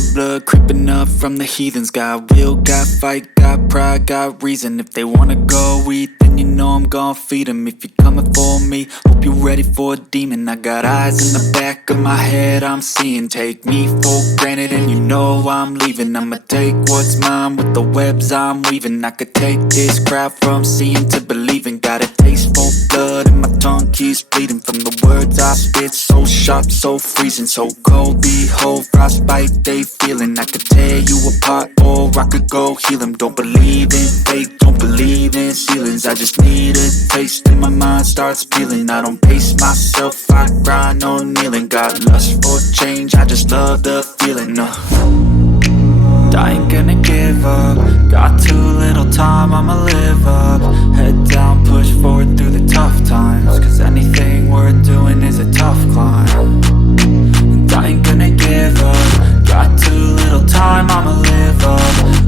the blood creeping up from the heathens. Got will, got fight, got pride, got reason. If they wanna go eat, then you know I'm gon' feed them. If you're coming for me, hope you're ready for a demon. I got eyes in the back of my head, I'm seeing. Take me for granted and you know I'm leaving. I'ma take what's mine with the webs I'm weaving. I could take this crowd from seeing to believing. Got a taste for blood and my tongue keeps bleeding from the words I spit. So sharp, so freezing, so cold. Behold, frostbite they feeling. I could tear you apart or I could go heal them. Don't believe in fate, don't believe in ceilings. I just need a taste and my mind starts peeling. I don't pace myself, I grind on kneeling. Got lust for change, I just love the feeling. I ain't gonna give up. Got too little time, I'ma live up. Head down, push forward through the tough times. Cause anything worth doing is a tough climb. And I ain't gonna give up. Got too little time, I'ma live up.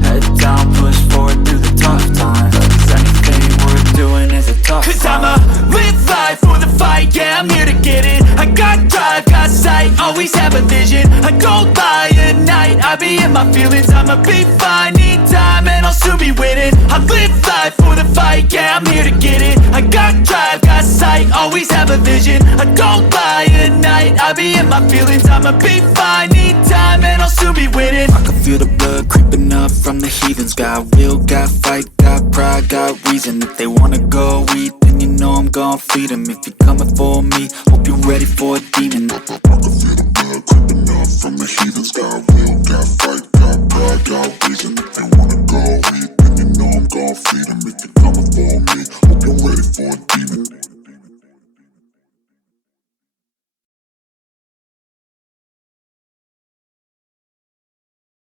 Head down, push forward through the tough times. Cause anything worth doing is a tough climb. Cause I'ma live life for the fight, yeah, I'm here to get it. I got drive, got sight, always have a vision. I don't lie at night, I be in my feelings. I'ma be fine, need time and I'll soon be winning. I live life for the fight, yeah, I'm here to get it. I got drive, got sight, always have a vision. I don't lie at night, I be in my feelings. I'ma be fine, need time and I'll soon be winning. I can feel the blood creeping up from the heathens. Got will, got fight, got pride, got reason. If they wanna go eat, then you know I'm gon' feed them. If you're coming for me, hope you're ready for a demon. I can feel the blood creeping up from the heathens. Got will, got fight, got pride, got reason. If they wanna go eat, then you know I'm gon' feed them. If you're coming for me, hope you're ready for a demon.